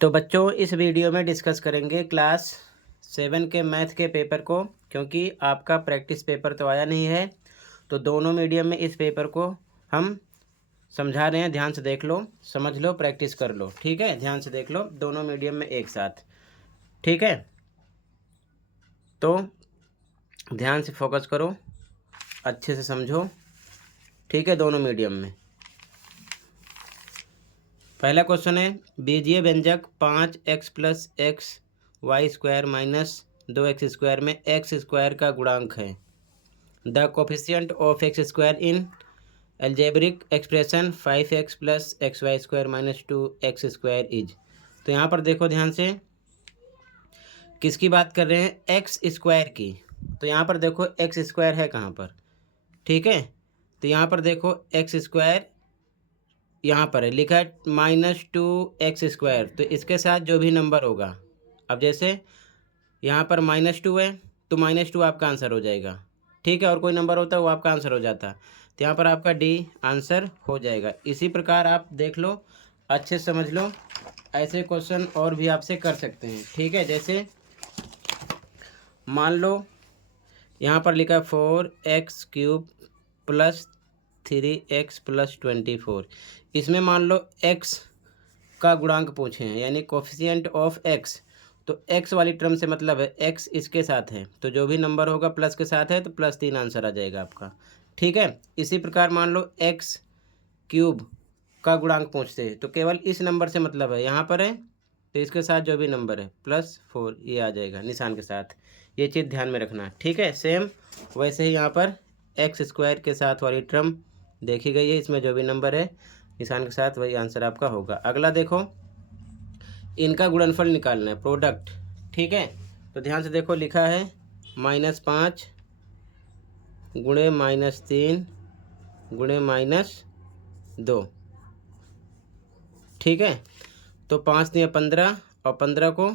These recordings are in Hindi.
तो बच्चों इस वीडियो में डिस्कस करेंगे क्लास 7 के मैथ के पेपर को, क्योंकि आपका प्रैक्टिस पेपर तो आया नहीं है। तो दोनों मीडियम में इस पेपर को हम समझा रहे हैं। ध्यान से देख लो, समझ लो, प्रैक्टिस कर लो। ठीक है, ध्यान से देख लो, दोनों मीडियम में एक साथ। ठीक है, तो ध्यान से फोकस करो, अच्छे से समझो। ठीक है, दोनों मीडियम में। पहला क्वेश्चन है, बीजीय व्यंजक 5x plus x y square minus 2x square में एक्स स्क्वायर का गुणांक है। The coefficient of x square in algebraic expression 5x plus x y square minus 2x square is. तो यहाँ पर देखो ध्यान से, किसकी बात कर रहे हैं? एक्स स्क्वायर की। तो यहाँ पर देखो एक्स स्क्वायर है कहाँ पर? ठीक है, तो यहाँ पर देखो एक्स स्क्वायर यहाँ पर है, लिखा है -2x स्क्वायर। तो इसके साथ जो भी नंबर होगा, अब जैसे यहाँ पर -2 है तो -2 आपका आंसर हो जाएगा। ठीक है, और कोई नंबर होता है वो आपका आंसर हो जाता। तो यहाँ पर आपका डी आंसर हो जाएगा। इसी प्रकार आप देख लो, अच्छे से समझ लो, ऐसे क्वेश्चन और भी आपसे कर सकते हैं। ठीक है, जैसे मान लो यहाँ पर लिखा 4x³ प्लस 3x प्लस 24। इसमें मान लो x का गुणांक पूछे हैं, यानी कोफिशिएंट ऑफ x। तो x वाली टर्म से मतलब है x इसके साथ है, तो जो भी नंबर होगा प्लस के साथ है तो +3 आंसर आ जाएगा आपका। ठीक है, इसी प्रकार मान लो x³ का गुणांक पूछते हैं, तो केवल इस नंबर से मतलब है, यहाँ पर है तो इसके साथ जो भी नंबर है +4 ये आ जाएगा निशान के साथ। ये चीज़ ध्यान में रखना। ठीक है, सेम वैसे ही यहाँ पर एक्स स्क्वायर के साथ वाली टर्म देखी गई है, इसमें जो भी नंबर है निशान के साथ वही आंसर आपका होगा। अगला देखो, इनका गुणनफल निकालना है, प्रोडक्ट। ठीक है, तो ध्यान से देखो, लिखा है -5 गुणे -3 गुणे -2। ठीक है, तो 5 दिया 15 और 15 को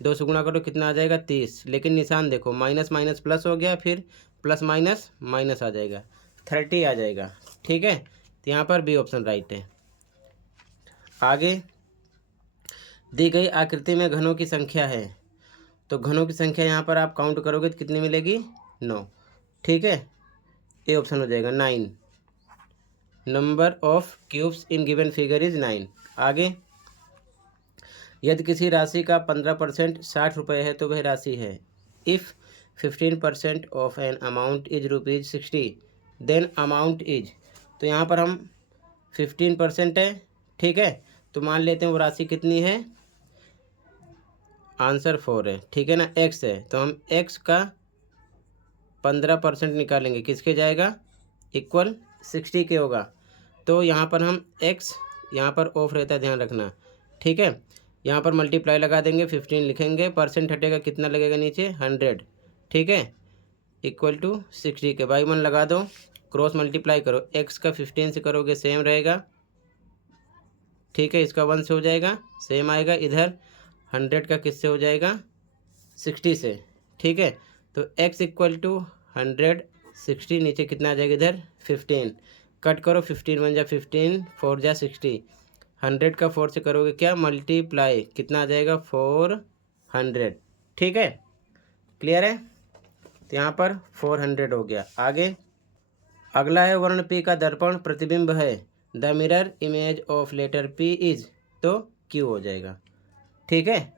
2 से गुणा करो, कितना आ जाएगा? 30। लेकिन निशान देखो, माइनस माइनस प्लस हो गया, फिर प्लस माइनस माइनस आ जाएगा, 30 आ जाएगा। ठीक है, तो यहाँ पर बी ऑप्शन राइट है। आगे दी गई आकृति में घनों की संख्या है, तो घनों की संख्या यहाँ पर आप काउंट करोगे तो कितनी मिलेगी? 9। ठीक है, ए ऑप्शन हो जाएगा 9। Number of cubes in given figure is 9। आगे, यदि किसी राशि का 15% 60 रुपये है तो वह राशि है। If 15% of an amount is ₹60 then amount is. तो यहाँ पर हम 15% है। ठीक है, तो मान लेते हैं वो राशि कितनी है? आंसर 4 है। ठीक है ना, x है, तो हम x का 15% निकालेंगे, किसके जाएगा? इक्वल 60 के होगा। तो यहाँ पर हम x यहाँ पर ऑफ रहता है, ध्यान रखना। ठीक है, यहाँ पर मल्टीप्लाई लगा देंगे, 15 लिखेंगे, परसेंट हटेगा, कितना लगेगा नीचे? 100। ठीक है, इक्वल टू 60 के बाई 1 लगा दो, क्रॉस मल्टीप्लाई करो, x का 15 से करोगे सेम रहेगा। ठीक है, इसका 1 से हो जाएगा, सेम आएगा। इधर 100 का किससे हो जाएगा? 60 से। ठीक है, तो x इक्वल टू 100 60, नीचे कितना आ जाएगा? इधर 15 कट करो, 15 1 जा 15, 4 जा 60, 100 का 4 से करोगे क्या? मल्टीप्लाई, कितना आ जाएगा? 400। ठीक है, क्लियर है? तो यहाँ पर 400 हो गया। आगे अगला है, वर्ण P का दर्पण प्रतिबिंब है। The mirror image of letter P is, तो Q हो जाएगा। ठीक है,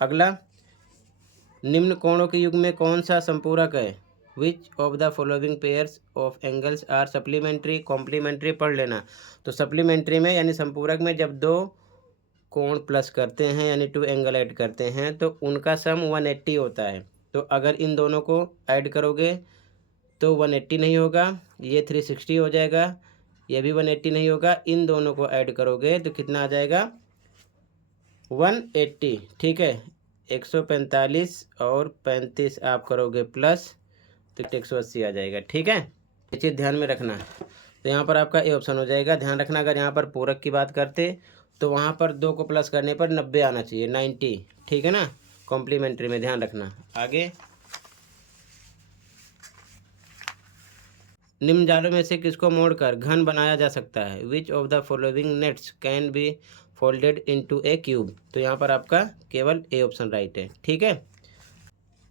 अगला, निम्न कोणों के युग में कौन सा संपूरक है? Which of the following pairs of angles are supplementary? Complementary पढ़ लेना। तो सप्लीमेंट्री में यानी संपूरक में जब दो कोण प्लस करते हैं यानी 2 एंगल ऐड करते हैं तो उनका सम 180 होता है। तो अगर इन दोनों को ऐड करोगे तो 180 नहीं होगा, ये 360 हो जाएगा, ये भी 180 नहीं होगा, इन दोनों को ऐड करोगे तो कितना आ जाएगा? 180। ठीक है, 145 और 35 आप करोगे प्लस तो 180 आ जाएगा। ठीक है, ये चीज़ ध्यान में रखना। तो यहाँ पर आपका ए ऑप्शन हो जाएगा। ध्यान रखना, अगर यहाँ पर पूरक की बात करते तो वहाँ पर 2 को प्लस करने पर 90 आना चाहिए, 90। ठीक है ना, कॉम्प्लीमेंट्री में ध्यान रखना। आगे, निम्न जालों में से किसको मोड़कर घन बनाया जा सकता है? Which of the following nets can be folded into A cube. तो यहाँ पर आपका केवल ए ऑप्शन राइट है। ठीक है,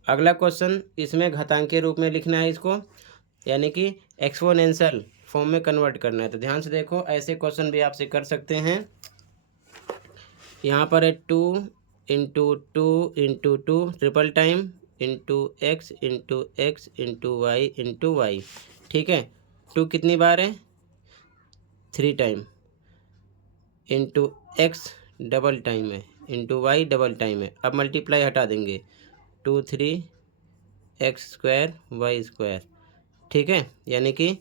अगला क्वेश्चन, इसमें घातांकीय रूप में लिखना है इसको, यानी कि एक्सपोनेंशियल फॉर्म में कन्वर्ट करना है। तो ध्यान से देखो, ऐसे क्वेश्चन भी आपसे कर सकते हैं। यहाँ पर है 2 into two triple time into x into y. ठीक है, 2 कितनी बार है? 3 time, into x double time है, इंटू वाई डबल टाइम है। अब मल्टीप्लाई हटा देंगे, 2 3 एक्स स्क्वायर वाई स्क्वायर। ठीक है, यानी कि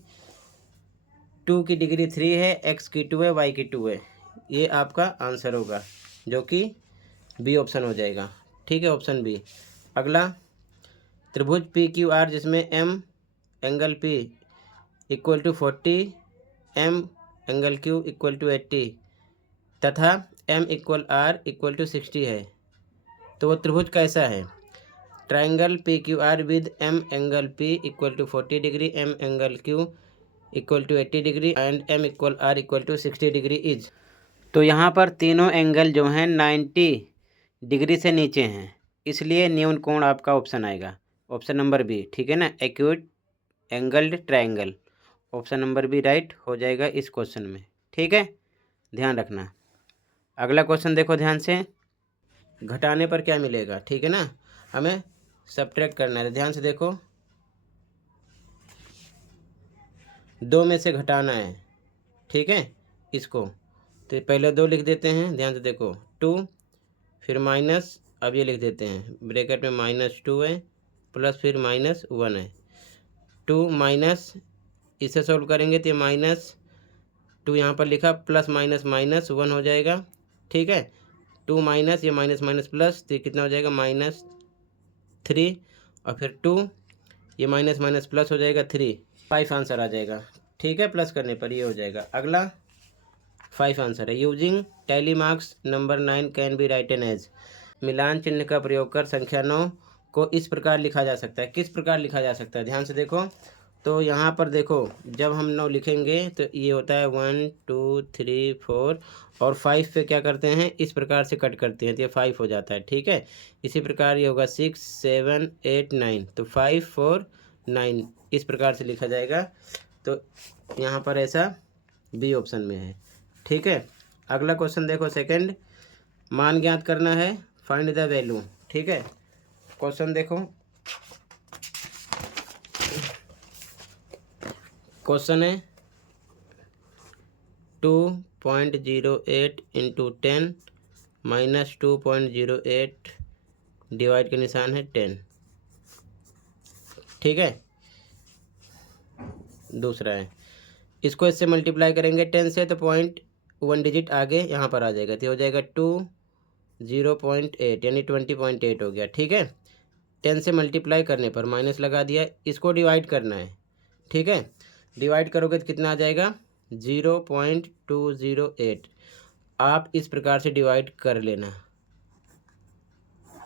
2 की डिग्री 3 है, एक्स की 2 है, वाई की 2 है। ये आपका आंसर होगा, जो कि बी ऑप्शन हो जाएगा। ठीक है, ऑप्शन बी। अगला, त्रिभुज पी क्यू आर जिसमें M angle P equal to 40, M angle Q equal to 80 तथा M equal R equal to 60 है, तो वो त्रिभुज कैसा है? Triangle P Q R with M angle P equal to 40 degree, M angle Q equal to 80 degree and M equal R equal to 60 degree is. तो यहाँ पर तीनों एंगल जो हैं 90 डिग्री से नीचे हैं, इसलिए न्यून कोण आपका ऑप्शन आएगा, ऑप्शन नंबर बी। ठीक है ना, acute angled triangle, option number B right हो जाएगा इस क्वेश्चन में। ठीक है, ध्यान रखना। अगला क्वेश्चन देखो ध्यान से, घटाने पर क्या मिलेगा? ठीक है ना, हमें सब्ट्रैक्ट करना है। ध्यान से देखो, 2 में से घटाना है। ठीक है, इसको तो पहले 2 लिख देते हैं। ध्यान से देखो, 2 फिर माइनस, अब ये लिख देते हैं ब्रैकेट में -2 है प्लस फिर -1 है। 2 माइनस, इसे सॉल्व करेंगे तो ये -2 यहाँ पर लिखा, प्लस माइनस -1 हो जाएगा। ठीक है, 2 माइनस, ये माइनस माइनस प्लस, तो ये कितना हो जाएगा? -3 और फिर 2, ये माइनस माइनस प्लस हो जाएगा 3, 5 आंसर आ जाएगा। ठीक है, प्लस करने पर ये हो जाएगा। अगला 5 आंसर है। Using tally marks number 9 can be written as. मिलान चिन्ह का प्रयोग कर संख्या 9 को इस प्रकार लिखा जा सकता है। किस प्रकार लिखा जा सकता है? ध्यान से देखो, तो यहाँ पर देखो, जब हम 9 लिखेंगे तो ये होता है 1 2 3 4 और 5 पे क्या करते हैं? इस प्रकार से कट करते हैं तो ये 5 हो जाता है। ठीक है, इसी प्रकार ये होगा 6 7 8 9, तो 5 4 9 इस प्रकार से लिखा जाएगा। तो यहाँ पर ऐसा बी ऑप्शन में है। ठीक है, अगला क्वेश्चन देखो, सेकंड, मान ज्ञात करना है, फाइंड द वैल्यू। ठीक है, क्वेश्चन देखो, क्वेश्चन है 2.08 इंटू 10 माइनस 2.08 डिवाइड के निशान है 10। ठीक है, दूसरा है, इसको इससे मल्टीप्लाई करेंगे 10 से, तो 1 डिजिट आगे यहाँ पर आ जाएगा, तो हो जाएगा 0.8 यानी 20.8 हो गया। ठीक है, 10 से मल्टीप्लाई करने पर माइनस लगा दिया, इसको डिवाइड करना है। ठीक है, डिवाइड करोगे तो कितना आ जाएगा? 0.208। आप इस प्रकार से डिवाइड कर लेना।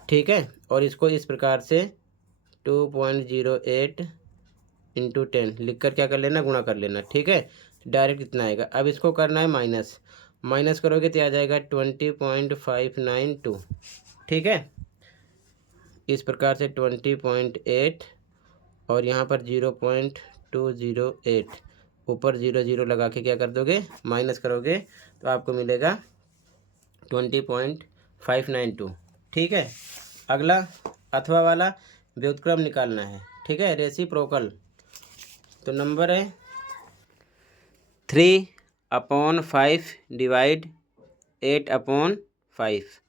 ठीक है, और इसको इस प्रकार से 2.08 इंटू 10 लिख कर क्या कर लेना? गुणा कर लेना। ठीक है, डायरेक्ट इतना आएगा। अब इसको करना है माइनस, माइनस करोगे तो आ जाएगा 20.592। ठीक है, इस प्रकार से 20.8 और यहाँ पर 0.208, ऊपर 0 0 लगा के क्या कर दोगे? माइनस करोगे तो आपको मिलेगा 20.592। ठीक है, अगला अथवा वाला व्युत्क्रम निकालना है। ठीक है, रेसिप्रोकल, तो नंबर है 3/5 डिवाइड 8/5।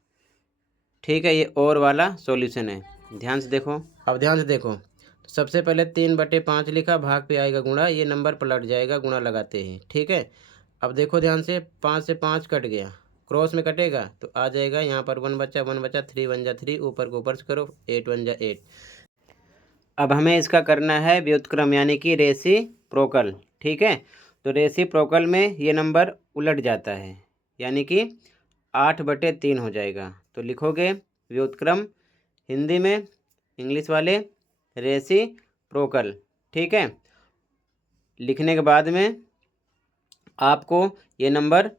ठीक है, ये और वाला सॉल्यूशन है। ध्यान से देखो, अब ध्यान से देखो, तो सबसे पहले 3/5 लिखा, भाग पे आएगा गुणा, ये नंबर पलट जाएगा गुणा लगाते ही। ठीक है, अब देखो ध्यान से, 5 से 5 कट गया, क्रॉस में कटेगा तो आ जाएगा यहाँ पर 1 बचा, 3 1 जा 3, ऊपर को ऊपर से करो, 8 1 जा 8। अब हमें इसका करना है व्युत्क्रम यानी कि रेसिप्रोकल। ठीक है, तो रेसिप्रोकल में ये नंबर उलट जाता है, यानी कि 8/3 हो जाएगा। तो लिखोगे व्युत्क्रम, हिंदी में, इंग्लिश वाले रेसिप्रोकल। ठीक है, लिखने के बाद में आपको ये नंबर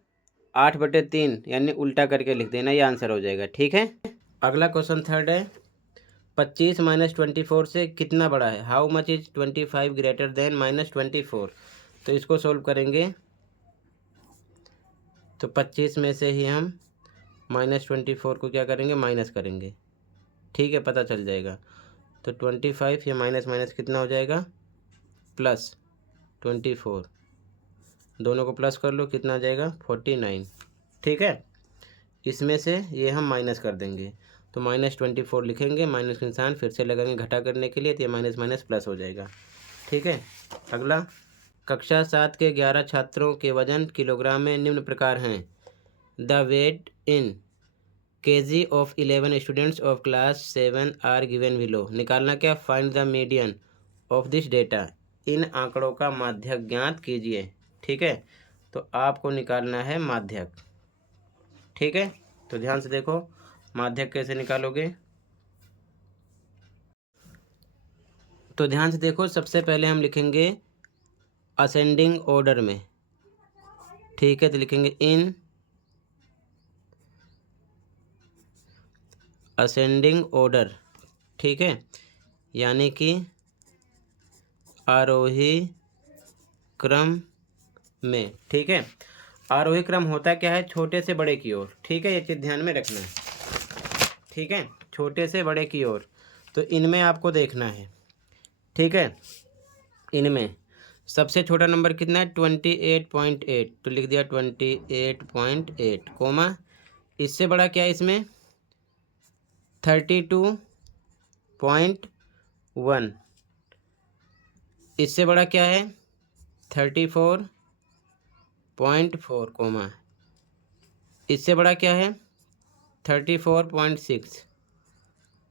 8/3 यानी उल्टा करके लिख देना, ये आंसर हो जाएगा। ठीक है, अगला क्वेश्चन थर्ड है, 25 - 24 से कितना बड़ा है? How much is 25 greater than -24? तो इसको सोल्व करेंगे तो 25 में से ही हम -24 को क्या करेंगे, माइनस करेंगे। ठीक है, पता चल जाएगा। तो 25 या माइनस माइनस कितना हो जाएगा, +24, दोनों को प्लस कर लो, कितना आ जाएगा 49। ठीक है, इसमें से ये हम माइनस कर देंगे तो -24 लिखेंगे, माइनस के निशान फिर से लगाएंगे घटा करने के लिए, तो ये माइनस माइनस प्लस हो जाएगा। ठीक है, अगला, कक्षा 7 के 11 छात्रों के वजन किलोग्राम में निम्न प्रकार हैं। The weight in kg of 11 students of class 7 are given below. निकालना क्या, find the median of this data. इन आंकड़ों का माध्यक ज्ञात कीजिए। ठीक है, तो आपको निकालना है माध्यक। ठीक है, तो ध्यान से देखो माध्यक कैसे निकालोगे। तो ध्यान से देखो, सबसे पहले हम लिखेंगे असेंडिंग ऑर्डर में। ठीक है, तो लिखेंगे इन असेंडिंग ऑर्डर। ठीक है, यानी कि आरोही क्रम में। ठीक है, आरोही क्रम होता क्या है, छोटे से बड़े की ओर। ठीक है, ये चीज़ ध्यान में रखना है। ठीक है, छोटे से बड़े की ओर, तो इनमें आपको देखना है। ठीक है, इनमें सबसे छोटा नंबर कितना है, 28.8, तो लिख दिया 28.8, कोमा इससे बड़ा क्या है इसमें 32.1, इससे बड़ा क्या है 34.4, कोमा इससे बड़ा क्या है 34.6,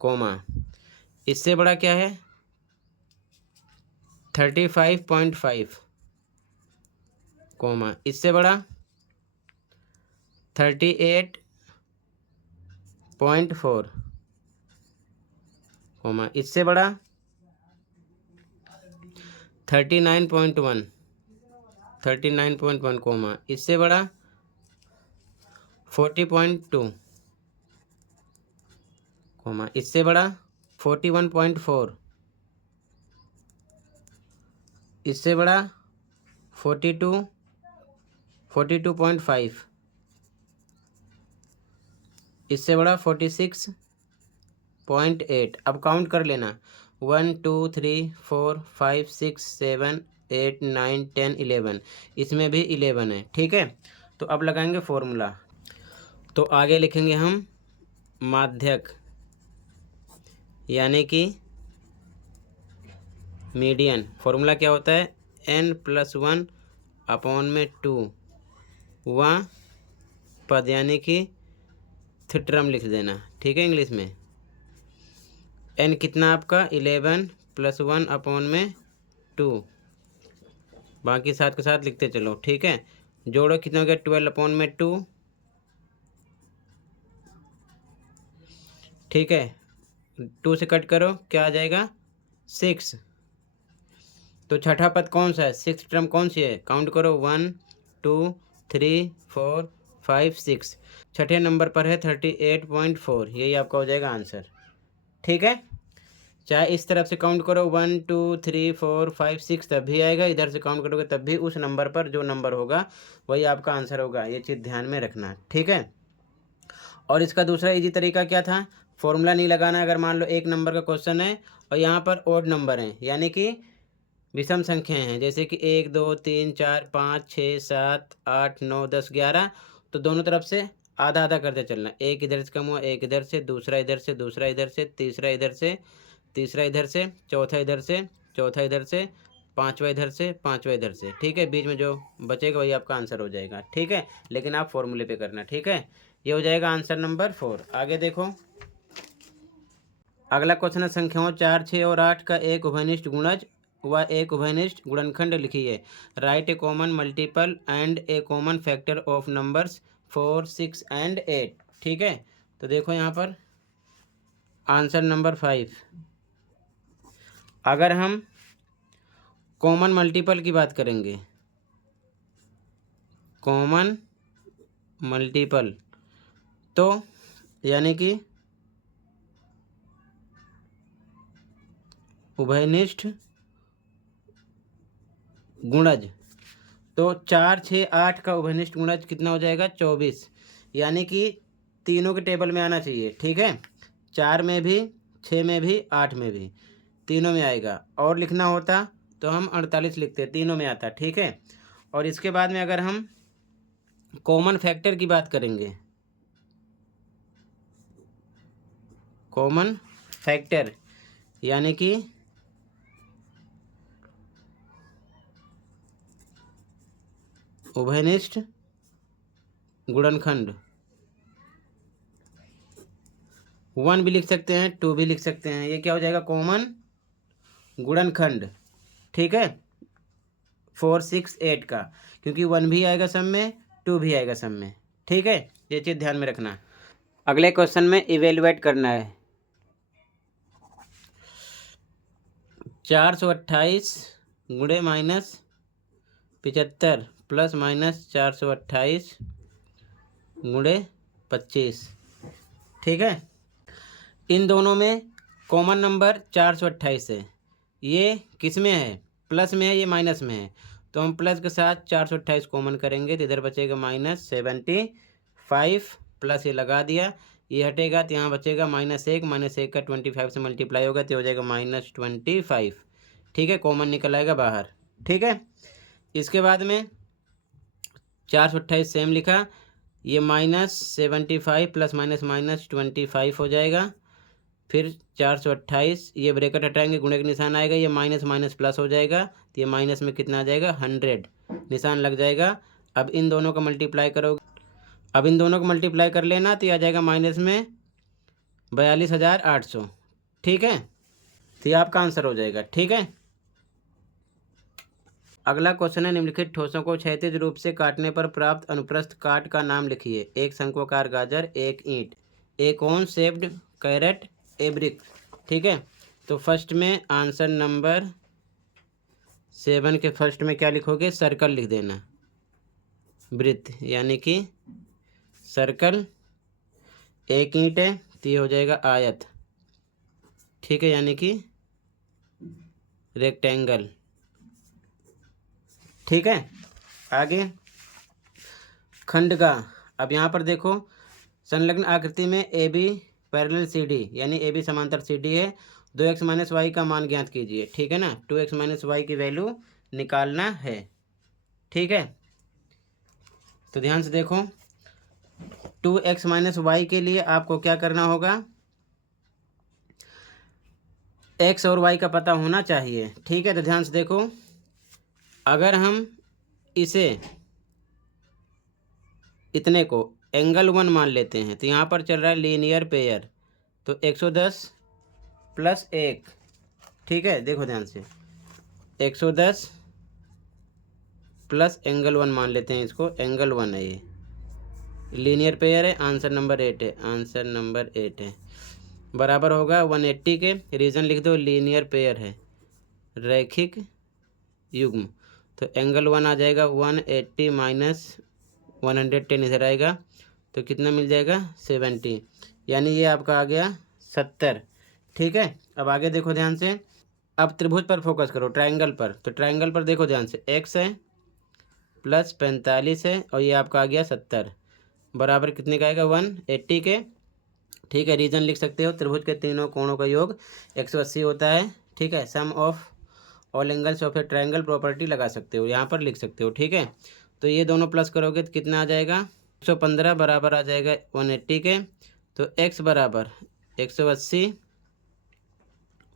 कोमा इससे बड़ा क्या है 35.5, कोमा इससे बड़ा 38.4, कोमा इससे बड़ा 39.1, कोमा इससे बड़ा 40.2, कोमा इससे बड़ा 41.4, इससे बड़ा 42.5, इससे बड़ा 46.8। अब काउंट कर लेना 1 2 3 4 5 6 7 8 9 10 11, इसमें भी 11 है। ठीक है, तो अब लगाएंगे फॉर्मूला। तो आगे लिखेंगे हम माध्यक यानी कि मीडियन। फॉर्मूला क्या होता है, n+1/2 वहाँ पद यानी कि थ्योरम लिख देना। ठीक है, इंग्लिश में n कितना आपका 11 + 1/2, बाकी साथ के साथ लिखते चलो। ठीक है, जोड़ो कितना हो गया 12/2। ठीक है, 2 से कट करो क्या आ जाएगा 6। तो छठा पद कौन सा है, 6th टर्म कौन सी है, काउंट करो 1 2 3 4 5 6, छठे नंबर पर है 38.4, यही आपका हो जाएगा आंसर। ठीक है, चाहे इस तरफ से काउंट करो 1 2 3 4 5 6 तब भी आएगा, इधर से काउंट करोगे तब भी उस नंबर पर जो नंबर होगा वही आपका आंसर होगा, ये चीज़ ध्यान में रखना। ठीक है, और इसका दूसरा इजी तरीका क्या था, फॉर्मूला नहीं लगाना। अगर मान लो एक नंबर का क्वेश्चन है और यहाँ पर ओड नंबर हैं यानी कि विषम संख्याएं हैं, जैसे कि 1 2 3 4 5 6 7 8 9 10 11, तो दोनों तरफ से आधा आधा करते चलना। एक इधर से कम हुआ, एक इधर से, दूसरा इधर से, दूसरा इधर से, तीसरा इधर से, तीसरा इधर से, चौथा इधर से, चौथा इधर से, पांचवा इधर से, पांचवा इधर से। ठीक है, बीच में जो बचेगा वही आपका आंसर हो जाएगा। ठीक है, लेकिन आप फॉर्मूले पे करना। ठीक है, ये हो जाएगा आंसर नंबर 4। आगे देखो, अगला क्वेश्चन है संख्याओं 4 6 और 8 का एक उभयनिष्ठ गुणज व एक उभयनिष्ठ गुणनखंड लिखिए। Right A common multiple and A common factor of numbers 4 6 and 8। ठीक है, तो देखो यहाँ पर आंसर नंबर 5। अगर हम कॉमन मल्टीपल की बात करेंगे, कॉमन मल्टीपल, तो यानी कि उभयनिष्ठ गुणज, तो 4 6 8 का उभयनिष्ठ गुणज कितना हो जाएगा 24, यानी कि तीनों के टेबल में आना चाहिए। ठीक है, 4 में भी, 6 में भी, 8 में भी, तीनों में आएगा। और लिखना होता तो हम 48 लिखते, तीनों में आता। ठीक है, और इसके बाद में अगर हम कॉमन फैक्टर की बात करेंगे, कॉमन फैक्टर यानी कि उभयनिष्ठ गुणनखंड, 1 भी लिख सकते हैं, 2 भी लिख सकते हैं। ये क्या हो जाएगा कॉमन गुणनखंड। ठीक है, 4 6 8 का, क्योंकि 1 भी आएगा सब में, 2 भी आएगा सब में। ठीक है, ये चीज़ ध्यान में रखना। अगले क्वेश्चन में इवेलुएट करना है। 428 गुणे माइनस 75 प्लस माइनस 428 गुणे 25। ठीक है, इन दोनों में कॉमन नंबर 428 है। ये किस में है, प्लस में है, ये माइनस में है, तो हम प्लस के साथ 428 कॉमन करेंगे तो इधर बचेगा -75, प्लस ये लगा दिया, ये हटेगा तो यहाँ बचेगा -1, -1 का 25 से मल्टीप्लाई होगा तो हो जाएगा -25। ठीक है, कॉमन निकल आएगा बाहर। ठीक है, इसके बाद में 428 सेम लिखा, ये -75 प्लस -25 हो जाएगा। फिर 428, ये ब्रैकेट हटाएंगे, गुणे का निशान आएगा, ये माइनस माइनस प्लस हो जाएगा तो ये माइनस में कितना आ जाएगा 100, निशान लग जाएगा। अब इन दोनों का मल्टीप्लाई करोगे, अब इन दोनों को मल्टीप्लाई कर लेना तो ये आ जाएगा माइनस में 42,800। ठीक है, तो ये आपका आंसर हो जाएगा। ठीक है, अगला क्वेश्चन है, निम्नलिखित ठोसों को क्षैतिज रूप से काटने पर प्राप्त अनुप्रस्थ काट का नाम लिखिए। एक शंक्वाकार गाजर, एक ईंट, ए कोन शेप्ड कैरेट, ए ब्रिक। ठीक है, तो फर्स्ट में आंसर नंबर 7 के फर्स्ट में क्या लिखोगे, सर्कल लिख देना, वृत्त यानी कि सर्कल। एक ईंट है तो ये हो जाएगा आयत। ठीक है, यानी कि रेक्टेंगल। ठीक है, आगे खंडगा। अब यहाँ पर देखो, संलग्न आकृति में A B parallel C D, यानी ए बी समांतर सी डी है। 2x माइनस वाई का मान ज्ञात कीजिए। ठीक है ना, 2x माइनस वाई की वैल्यू निकालना है। ठीक है, तो ध्यान से देखो, 2x माइनस वाई के लिए आपको क्या करना होगा, x और y का पता होना चाहिए। ठीक है, तो ध्यान से देखो, अगर हम इसे इतने को एंगल 1 मान लेते हैं तो यहाँ पर चल रहा है लीनियर पेयर, तो 110 प्लस 1। ठीक है, देखो ध्यान से, 110 प्लस एंगल 1 मान लेते हैं, इसको एंगल 1 है, ये लीनियर पेयर है। आंसर नंबर 8 है, आंसर नंबर 8 है, बराबर होगा 180 के। रीज़न लिख दो, लीनियर पेयर है, रैखिक युग्म, तो एंगल 1 आ जाएगा 180 माइनस 110 इधर आएगा तो कितना मिल जाएगा 70, यानी ये आपका आ गया 70। ठीक है, अब आगे देखो ध्यान से, अब त्रिभुज पर फोकस करो, ट्रायंगल पर। तो ट्रायंगल पर देखो ध्यान से, x है प्लस 45 है और ये आपका आ गया 70, बराबर कितने का आएगा 180 के। ठीक है, रीजन लिख सकते हो, त्रिभुज के तीनों कोणों का योग 180 होता है। ठीक है, sum of all angles of a triangle property लगा सकते हो, यहाँ पर लिख सकते हो। ठीक है, तो ये दोनों प्लस करोगे तो कितना आ जाएगा 115 बराबर आ जाएगा 180 के। तो x बराबर 180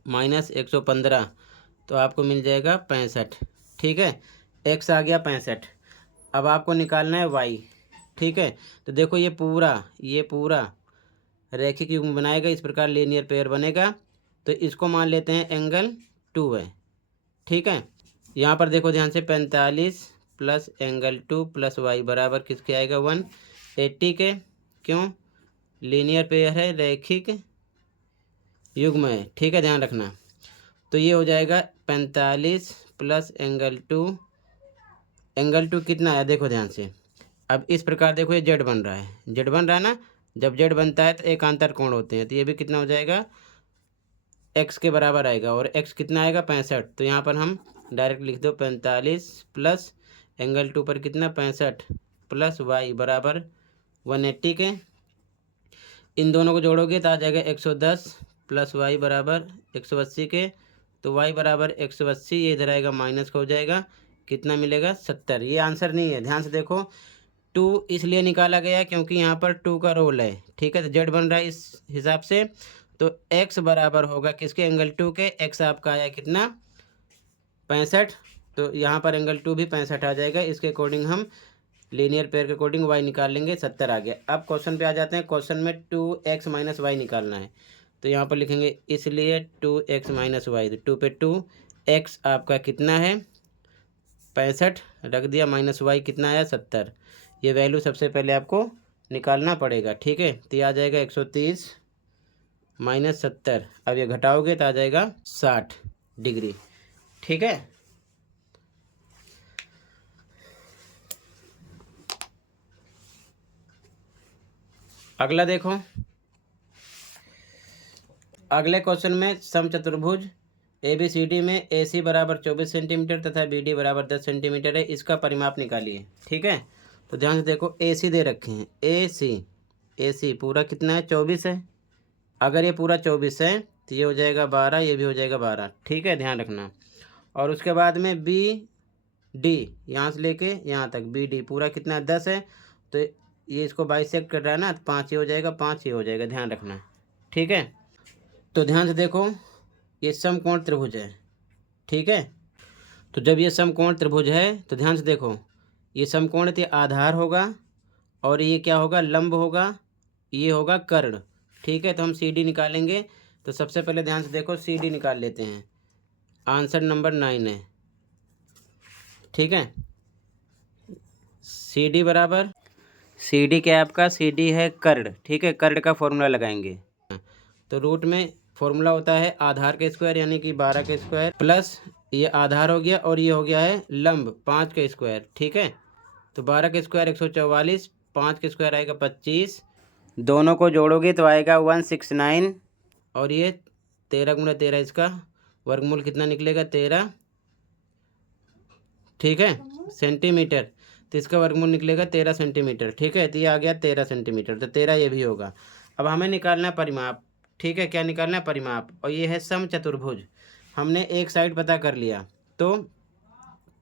माइनस 115, तो आपको मिल जाएगा 65। ठीक है, x आ गया 65। अब आपको निकालना है y। ठीक है, तो देखो ये पूरा रैखिक युग्म बनाएगा, इस प्रकार लीनियर पेयर बनेगा। तो इसको मान लेते हैं एंगल 2 है। ठीक है, यहाँ पर देखो ध्यान से, 45 प्लस एंगल 2 प्लस वाई बराबर किसके आएगा 180 के। क्यों, लीनियर पेयर है, रैखिक युग्म है। ठीक है, ध्यान रखना। तो ये हो जाएगा 45 प्लस एंगल 2, एंगल 2 कितना आया देखो ध्यान से, अब इस प्रकार देखो ये जेड बन रहा है, जेड बन रहा है ना। जब जेड बनता है तो एकांतर कोण होते हैं, तो ये भी कितना हो जाएगा, एक्स के बराबर आएगा। और एक्स कितना आएगा, 65। तो यहाँ पर हम डायरेक्ट लिख दो 45 प्लस एंगल 2 पर कितना 65 प्लस वाई बराबर 180 के। इन दोनों को जोड़ोगे तो आ जाएगा 110 प्लस वाई बराबर 180 के। तो वाई बराबर 180, ये इधर आएगा माइनस का हो जाएगा, कितना मिलेगा 70। ये आंसर नहीं है, ध्यान से देखो। 2 इसलिए निकाला गया क्योंकि यहाँ पर 2 का रोल है, ठीक है। तो जेड बन रहा है इस हिसाब से, तो x बराबर होगा किसके, एंगल 2 के। x आपका आया कितना 65, तो यहाँ पर एंगल 2 भी 65 आ जाएगा। इसके अकॉर्डिंग हम लीनियर पेयर के अकॉर्डिंग y निकाल लेंगे, 70 आ गया। अब क्वेश्चन पे आ जाते हैं। क्वेश्चन में 2x माइनस वाई निकालना है, तो यहाँ पर लिखेंगे इसलिए 2x माइनस वाई, तो 2 पे 2, x आपका कितना है 65 रख दिया, माइनस वाई कितना आया 70। ये वैल्यू सबसे पहले आपको निकालना पड़ेगा, ठीक है। तो ये आ जाएगा 130 माइनस 70। अब ये घटाओगे तो आ जाएगा 60 डिग्री, ठीक है। अगला देखो, अगले क्वेश्चन में समचतुर्भुज ABCD में AC बराबर 24 सेंटीमीटर तथा BD बराबर 10 सेंटीमीटर है, इसका परिमाप निकालिए, ठीक है। तो ध्यान से देखो, AC दे रखे हैं, AC पूरा कितना है 24 है। अगर ये पूरा 24 है तो ये हो जाएगा 12, ये भी हो जाएगा 12, ठीक है, ध्यान रखना। और उसके बाद में BD यहाँ से लेके यहाँ तक BD पूरा कितना है 10 है, तो ये इसको बाइसेक्ट कर रहा है ना, तो 5 ये हो जाएगा, 5 ये हो जाएगा, ध्यान रखना, ठीक है। तो ध्यान से देखो, ये समकोण त्रिभुज है, ठीक है। तो जब ये समकोण त्रिभुज है तो ध्यान से देखो, ये समकोण ये आधार होगा और ये क्या होगा, लंब होगा, ये होगा कर्ण, ठीक है। तो हम CD निकालेंगे। तो सबसे पहले ध्यान से देखो, CD निकाल लेते हैं, आंसर नंबर 9 है, ठीक है। CD बराबर, CD क्या है आपका, CD है कर्ण, ठीक है। कर्ण का फॉर्मूला लगाएंगे, तो रूट में फॉर्मूला होता है आधार के स्क्वायर यानी कि 12 के स्क्वायर प्लस ये आधार हो गया और ये हो गया है लंब 5 के स्क्वायर, ठीक है। तो 12 के स्क्वायर 144, 5 के स्क्वायर आएगा 25, दोनों को जोड़ोगे तो आएगा 169, और ये 13 गुणा 13, इसका वर्गमूल कितना निकलेगा 13, ठीक है, सेंटीमीटर। तो इसका वर्गमूल निकलेगा 13 सेंटीमीटर, ठीक है। तो ये आ गया 13 सेंटीमीटर, तो 13 ये भी होगा। अब हमें निकालना है परिमाप, ठीक है। क्या निकालना है, परिमाप। और ये है समचतुर्भुज, हमने एक साइड पता कर लिया। तो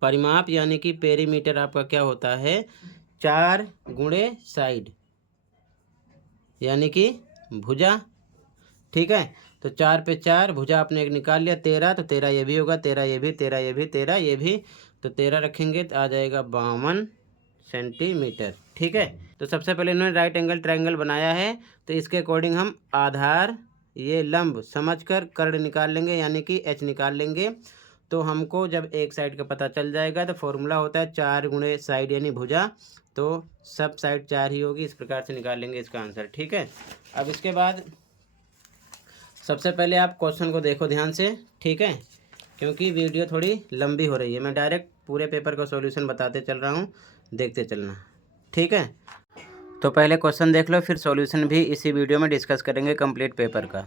परिमाप यानी कि पेरीमीटर आपका क्या होता है, 4 गुणे साइड यानी कि भुजा, ठीक है। तो 4 पे 4 भुजा आपने एक निकाल लिया 13, तो 13 ये भी होगा, 13 ये भी, 13 ये भी, 13 ये भी, तो 13 रखेंगे तो आ जाएगा 52 सेंटीमीटर, ठीक है। तो सबसे पहले इन्होंने राइट एंगल ट्रायंगल बनाया है, तो इसके अकॉर्डिंग हम आधार ये लंब समझकर कर्ण निकाल लेंगे यानी कि H निकाल लेंगे। तो हमको जब एक साइड का पता चल जाएगा तो फॉर्मूला होता है 4 गुणे साइड यानी भुजा, तो सब साइड 4 ही होगी, इस प्रकार से निकाल लेंगे इसका आंसर, ठीक है। अब इसके बाद सबसे पहले आप क्वेश्चन को देखो ध्यान से, ठीक है, क्योंकि वीडियो थोड़ी लंबी हो रही है। मैं डायरेक्ट पूरे पेपर का सॉल्यूशन बताते चल रहा हूँ, देखते चलना, ठीक है। तो पहले क्वेश्चन देख लो, फिर सॉल्यूशन भी इसी वीडियो में डिस्कस करेंगे कंप्लीट पेपर का।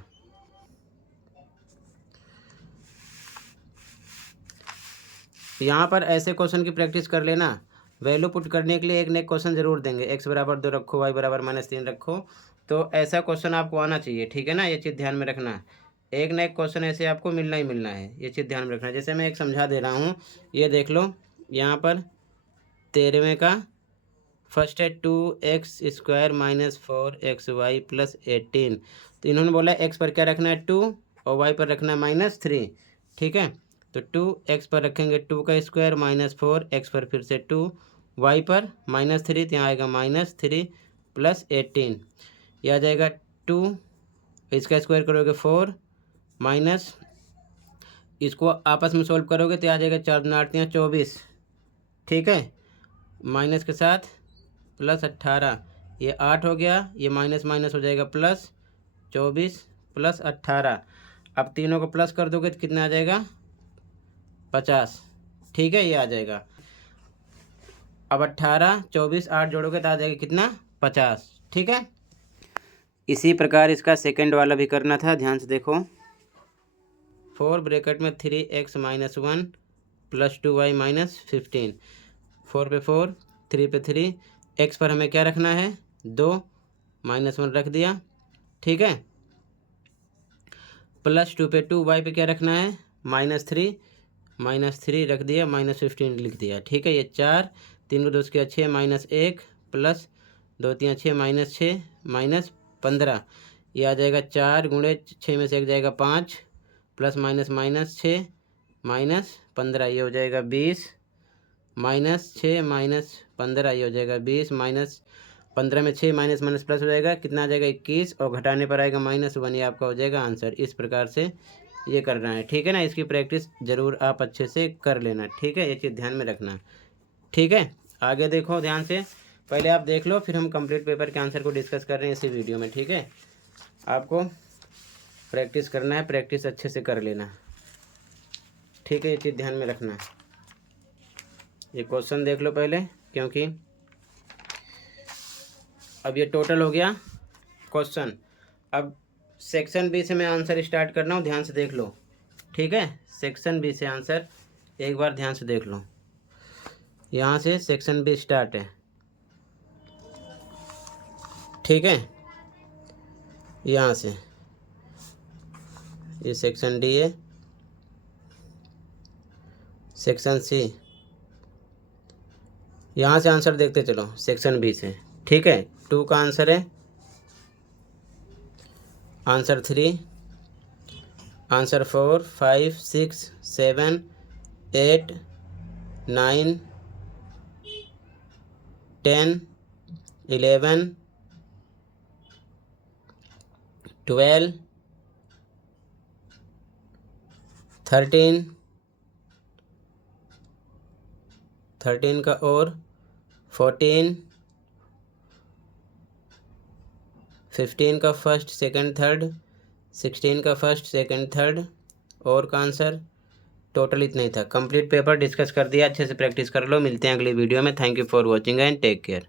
यहाँ पर ऐसे क्वेश्चन की प्रैक्टिस कर लेना। वैल्यू पुट करने के लिए एक नेक क्वेश्चन जरूर देंगे, x बराबर 2 रखो, y बराबर -3 रखो, तो ऐसा क्वेश्चन आपको आना चाहिए, ठीक है ना। ये चीज़ ध्यान में रखना, एक ना एक क्वेश्चन ऐसे आपको मिलना ही मिलना है, ये चीज़ ध्यान में रखना। जैसे मैं एक समझा दे रहा हूँ, ये देख लो, यहाँ पर 13वें का फर्स्ट है 2x square minus 4xy plus 18। तो इन्होंने बोला x पर क्या रखना है 2 और y पर रखना है -3, ठीक है। तो 2x पर रखेंगे 2 का स्क्वायर माइनस 4, x पर फिर से 2, y पर -3, तो यहाँ आएगा -3 प्लस 18, यह आ जाएगा 2, इसका स्क्वायर करोगे 4 माइनस, इसको आपस में सॉल्व करोगे तो आ जाएगा 4 दूना 8 24, ठीक है, माइनस के साथ प्लस 18, ये 8 हो गया, ये माइनस माइनस हो जाएगा प्लस 24 प्लस 18। अब तीनों को प्लस कर दोगे तो कितना आ जाएगा 50, ठीक है, ये आ जाएगा। अब 18, 24, 8 जोड़ोगे तो आ जाएगा कितना 50। ठीक है, इसी प्रकार इसका सेकंड वाला भी करना था, ध्यान से देखो। 4 ब्रैकेट में 3x - 1 + 2y - 15, 4 पे 4, 3 पे 3, x पर हमें क्या रखना है 2, -1 रख दिया। ठीक है, +2 पे 2, y पे क्या रखना है -3, -3 रख दिया, -15 लिख दिया। ठीक है, ये 4, 3 को 2 के 6, -1 + 2 3 6 -6 -15, ये आ जाएगा 4 गुणे 6 में से 1 जाएगा 5, +- -6 -15, ये हो जाएगा 20, -6 -15, ये हो जाएगा 20, -15 में 6 माइनस प्लस हो जाएगा, कितना आ जाएगा 21, और घटाने पर आएगा -1, ये आपका हो जाएगा आंसर। इस प्रकार से ये करना है। ठीक है ना, इसकी प्रैक्टिस ज़रूर आप अच्छे से कर लेना। ठीक है, ये चीज़ ध्यान में रखना। ठीक है, आगे देखो ध्यान से, पहले आप देख लो, फिर हम कंप्लीट पेपर के आंसर को डिस्कस कर रहे हैं इसी वीडियो में। ठीक है, आपको प्रैक्टिस करना है, प्रैक्टिस अच्छे से कर लेना। ठीक है, ये चीज़ ध्यान में रखना। ये क्वेश्चन देख लो पहले, क्योंकि अब ये टोटल हो गया क्वेश्चन। अब सेक्शन बी से मैं आंसर स्टार्ट कर रहा हूँ, ध्यान से देख लो। ठीक है, सेक्शन बी से आंसर एक बार ध्यान से देख लो। यहाँ से सेक्शन बी स्टार्ट है। ठीक है, यहाँ से ये सेक्शन डी है, सेक्शन सी, यहाँ से आंसर देखते चलो सेक्शन बी से। ठीक है, 2 का आंसर है, आंसर 3, आंसर 4, 5, 6, 7, 8, 9, 10, 11, 12, 13, 13 का और 14, 15 का फर्स्ट सेकंड थर्ड, 16 का फर्स्ट सेकंड थर्ड, और का आंसर टोटल इतना ही था। कंप्लीट पेपर डिस्कस कर दिया, अच्छे से प्रैक्टिस कर लो। मिलते हैं अगली वीडियो में। Thank you for watching and take care.